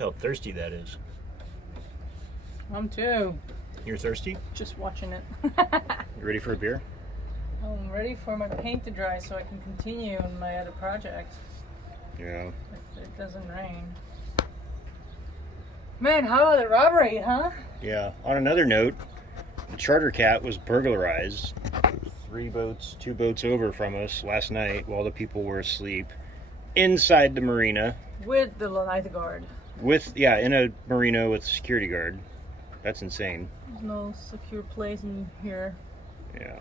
how thirsty that is. I'm too. You're thirsty? Just watching it. You ready for a beer? I'm ready for my paint to dry so I can continue on my other project. Yeah. If it doesn't rain. Man, how about the robbery, huh? Yeah. On another note, the Charter Cat was burglarized 2 boats over from us last night while the people were asleep inside the marina. With the lifeguard. In a marina with a security guard. That's insane. There's no secure place in here. Yeah.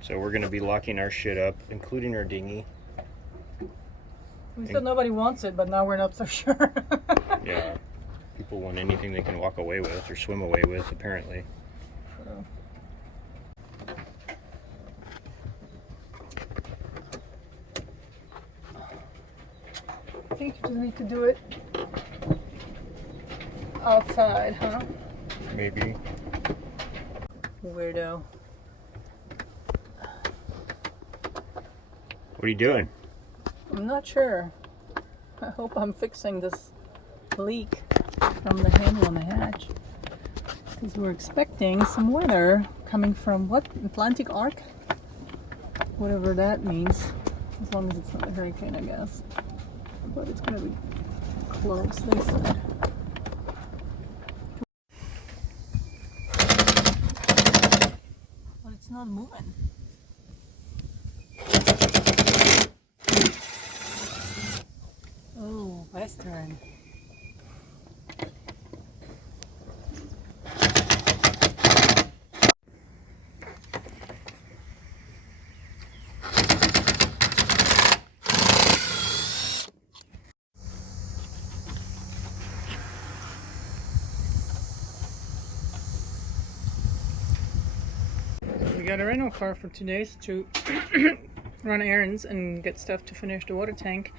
So we're going to be locking our shit up, including our dinghy. We said nobody wants it, but now we're not so sure. Yeah. People want anything they can walk away with or swim away with, apparently. True. I think you just need to do it outside, huh? Maybe. Weirdo. What are you doing? I'm not sure. I hope I'm fixing this leak from the handle on the hatch. Because we're expecting some weather coming from what? Atlantic Arc? Whatever that means. As long as it's not a hurricane, I guess. But it's gonna be close, they said. But it's not moving. Oh, Western. We got a rental car for 2 days to run errands and get stuff to finish the water tank.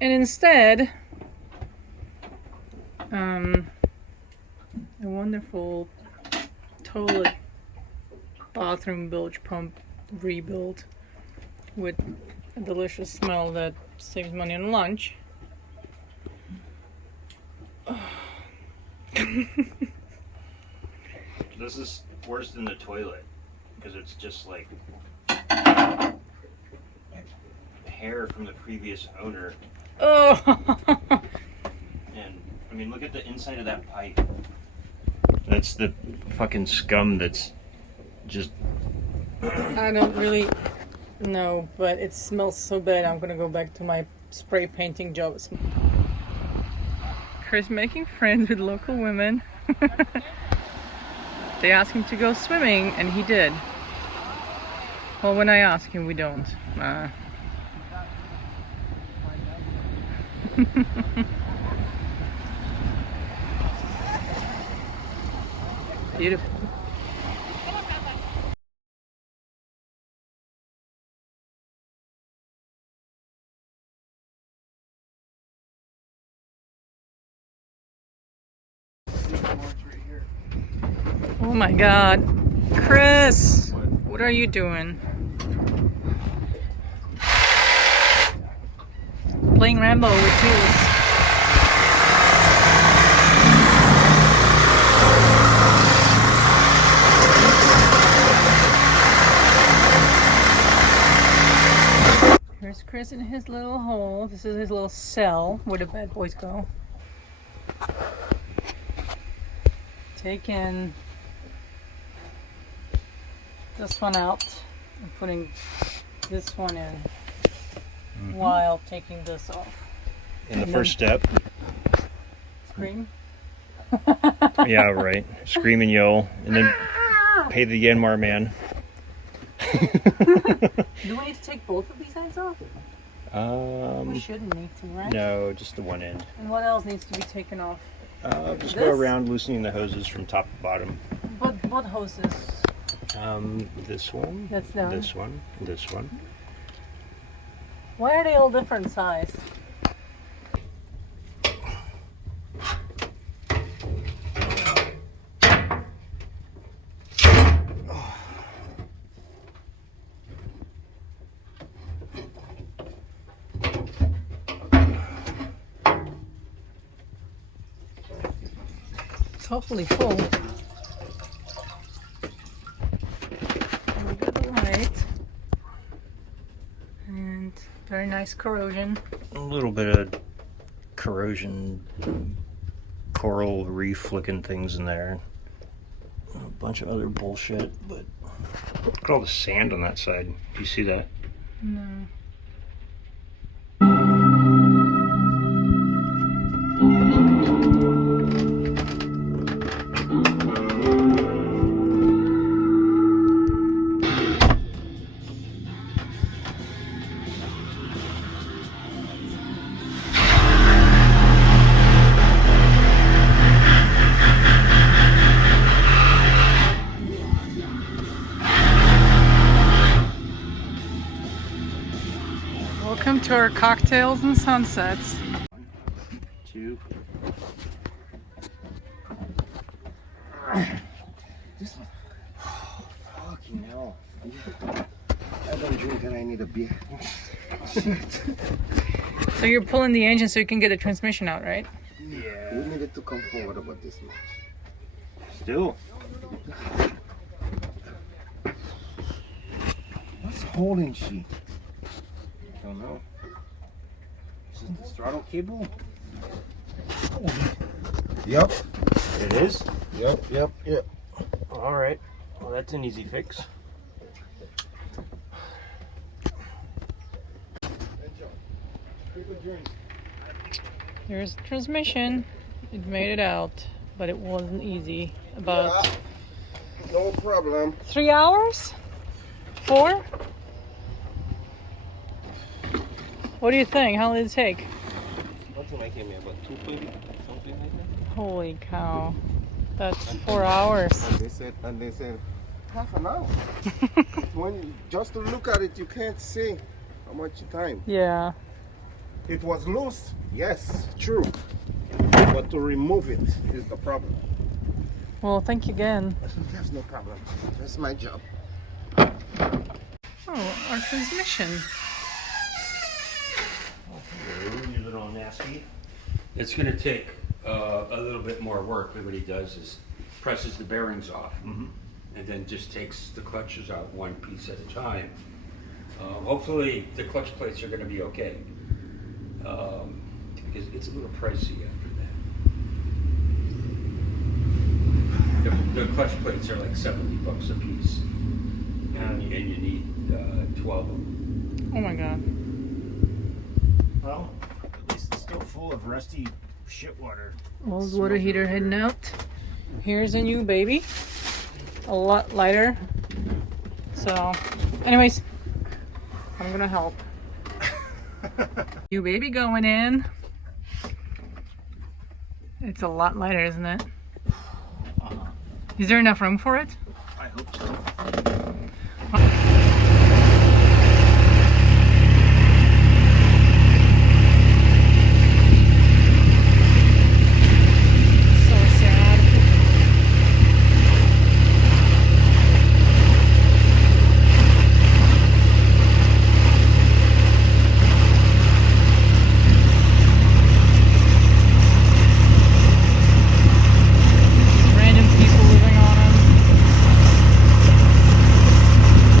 And instead, a wonderful toilet bathroom bilge pump rebuild with a delicious smell that saves money on lunch. This is worse than the toilet because it's just like hair from the previous owner. Oh! And I mean, look at the inside of that pipe. That's the fucking scum that's just. I don't really know, but it smells so bad. I'm gonna go back to my spray painting job. Chris making friends with local women. They asked him to go swimming, and he did. Well, when I ask him, we don't. Beautiful. Oh my God, Chris, what are you doing? Playing Rambo with tools. Here's Chris in his little hole. This is his little cell where the bad boys go. Taking this one out and putting this one in while taking this off. In the first step. Scream. Yeah, right. Scream and yell, and then pay the Yanmar man. Do we need to take both of these ends off? We shouldn't need to, right? No, just the one end. And what else needs to be taken off? Just go around loosening the hoses from top to bottom. What hoses? This one. That's down. This one. This one. Why are they all different size? hopefully full. We got the light. And very nice corrosion. A little bit of corrosion, coral reef looking things in there. A bunch of other bullshit, but look at all the sand on that side. Do you see that? No. Welcome to our cocktails and sunsets. 2. This one. Oh, fucking hell. I don't drink and I need a beer. So you're pulling the engine so you can get the transmission out, right? Yeah. We needed to come forward about this much. Still. What's holding she? Don't know. Is it the throttle cable? Yep. It is? Yep. Alright. Well, that's an easy fix. Here's the transmission. It made it out, but it wasn't easy. About No problem. 3 hours? 4? What do you think? How did it take? Nothing like him, about 2:30, something like that. Holy cow. That's 4 hours. And they said half an hour. When just to look at it, you can't see how much time. Yeah. It was loose, yes, true. But to remove it is the problem. Well, thank you again. There's no problem. That's my job. Oh, our transmission. Use it on nasty. It's going to take a little bit more work, but what he does is presses the bearings off and then just takes the clutches out one piece at a time. Hopefully the clutch plates are going to be okay, because it's a little pricey after that. The clutch plates are like $70 a piece, and you need 12 of them. Oh my god. Well, at least it's still full of rusty shit water. Old water heater heading out. Here's a new baby. A lot lighter. So, anyways, I'm gonna help. New baby going in. It's a lot lighter, isn't it? Is there enough room for it? I hope so. So sad. Random people living on them.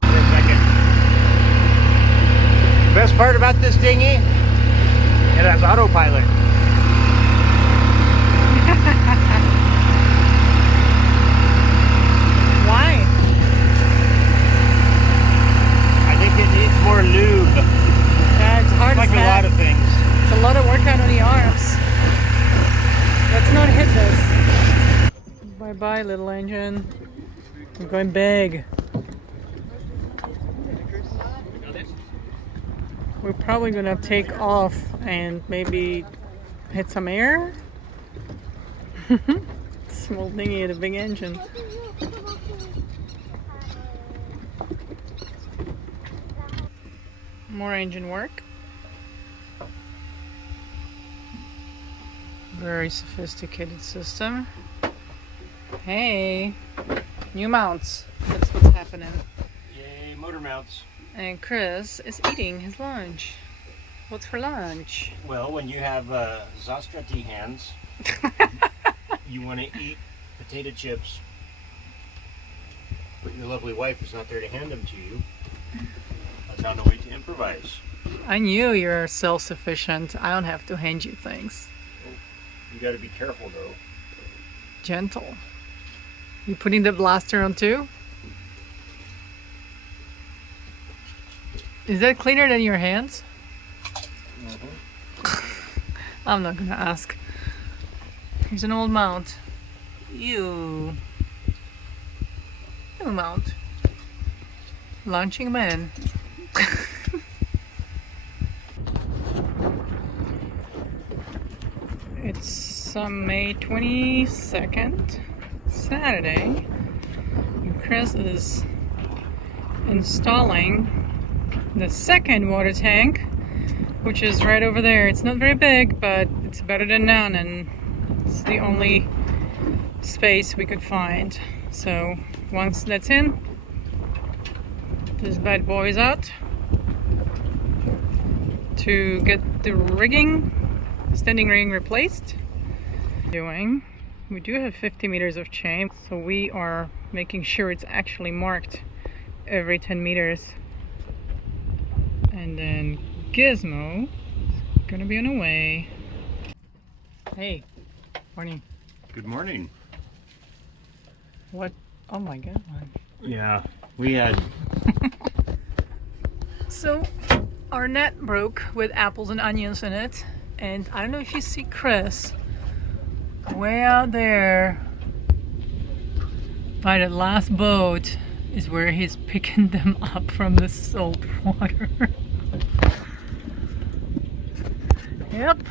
For a second. The best part about this dinghy, it has autopilot. Why? I think it needs more lube. Yeah, it's hard Like as a lot that. of things. It's a lot of workout on the arms. Let's not hit this. Bye bye, little engine. I'm going big. We're probably gonna take off and maybe hit some air. Small dinghy with a big engine. More engine work. Very sophisticated system. Hey, new mounts. That's what's happening. Yay, motor mounts. And Chris is eating his lunch. What's for lunch? Well, when you have Zastrati hands, you want to eat potato chips, but your lovely wife is not there to hand them to you, I found a way to improvise. I knew you're self-sufficient. I don't have to hand you things. You gotta be careful though. Gentle. You putting the blaster on too? Is that cleaner than your hands? I'm not gonna ask. Here's an old mount. You. New mount. Launching man. It's May 22nd, Saturday. And Chris is installing the second water tank, which is right over there. It's not very big, but it's better than none, and it's the only space we could find. So once that's in, this bad boy is out to get the rigging, standing rigging replaced. We do have 50 meters of chain, so we are making sure it's actually marked every 10 meters. And then Gizmo is gonna be on the way. Hey, morning. Good morning. What? Oh my god. Yeah, we had... So, our net broke with apples and onions in it, and I don't know if you see Chris way out there by the last boat is where he's picking them up from the salt water. Yep.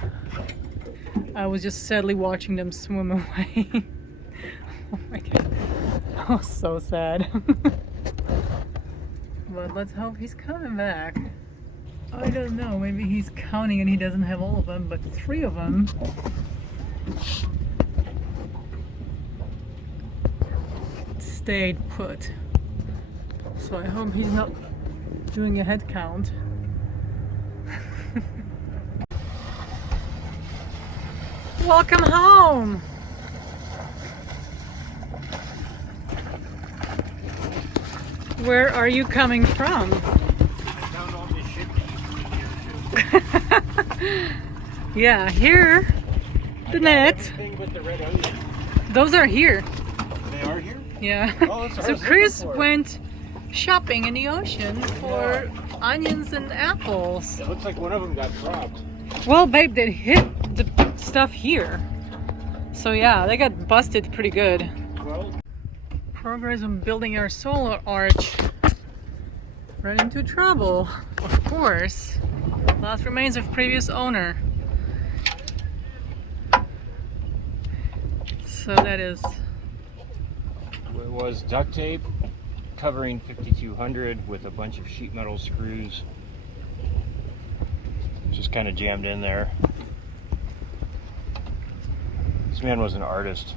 I was just sadly watching them swim away. Oh my god. That was so sad. But let's hope he's coming back. I don't know, maybe he's counting and he doesn't have all of them, but 3 of them stayed put. So I hope he's not doing a head count. Welcome home! Where are you coming from? I found all this shit that used to be here too. Yeah, here, the net. Everything but the red onion. Those are here. They are here? Yeah. Oh, that's what I So was Chris looking for. went shopping in the ocean for onions and apples. It looks like one of them got dropped. Well, babe, they hit the stuff here. So yeah, they got busted pretty good. Well, Progress on building our solar arch. Ran into trouble, of course. Last remains of previous owner. So that is it was duct tape covering 5200 with a bunch of sheet metal screws. Just kind of jammed in there. This man was an artist.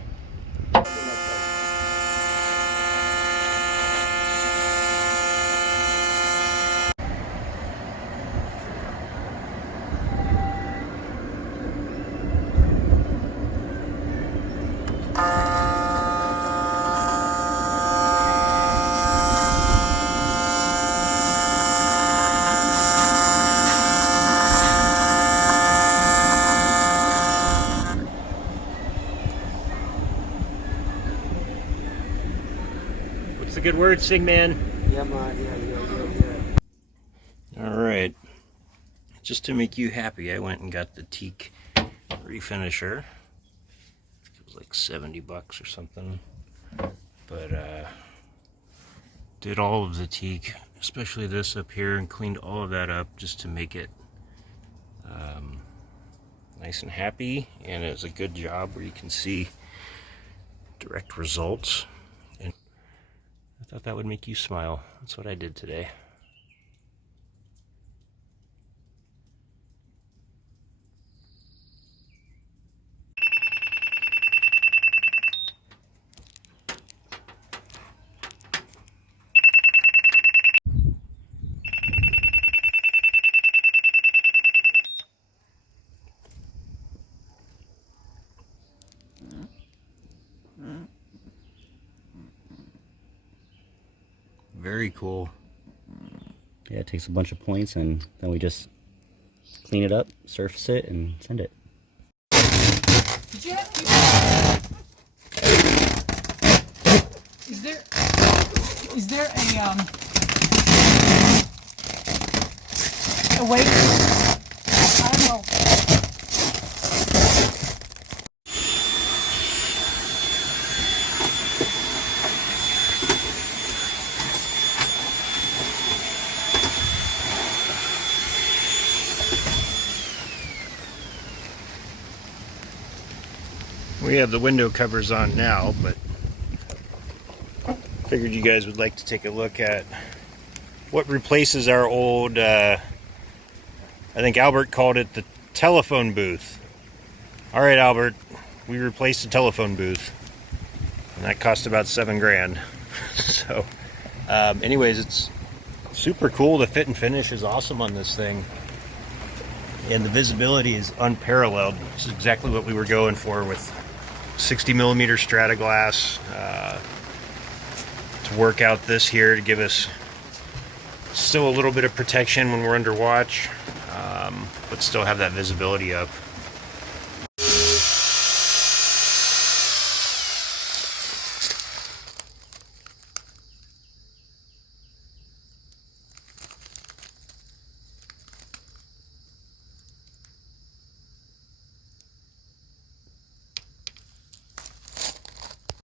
What's the good word, Sigman? Yeah, man. Yeah. All right. Just to make you happy, I went and got the teak refinisher. It was like $70 or something. But did all of the teak, especially this up here, and cleaned all of that up just to make it nice and happy. And it was a good job where you can see direct results. And I thought that would make you smile. That's what I did today. very cool. Yeah, it takes a bunch of points and then we just clean it up, surface it, and send it. Did you have is there a way? I don't know. We have the window covers on now, but figured you guys would like to take a look at what replaces our old, I think Albert called it the telephone booth. All right, Albert, we replaced the telephone booth, and that cost about $7 grand. So, anyways, it's super cool. The fit and finish is awesome on this thing, and the visibility is unparalleled. This is exactly what we were going for with 60 millimeter strata glass to work out this here to give us still a little bit of protection when we're under watch, but still have that visibility up.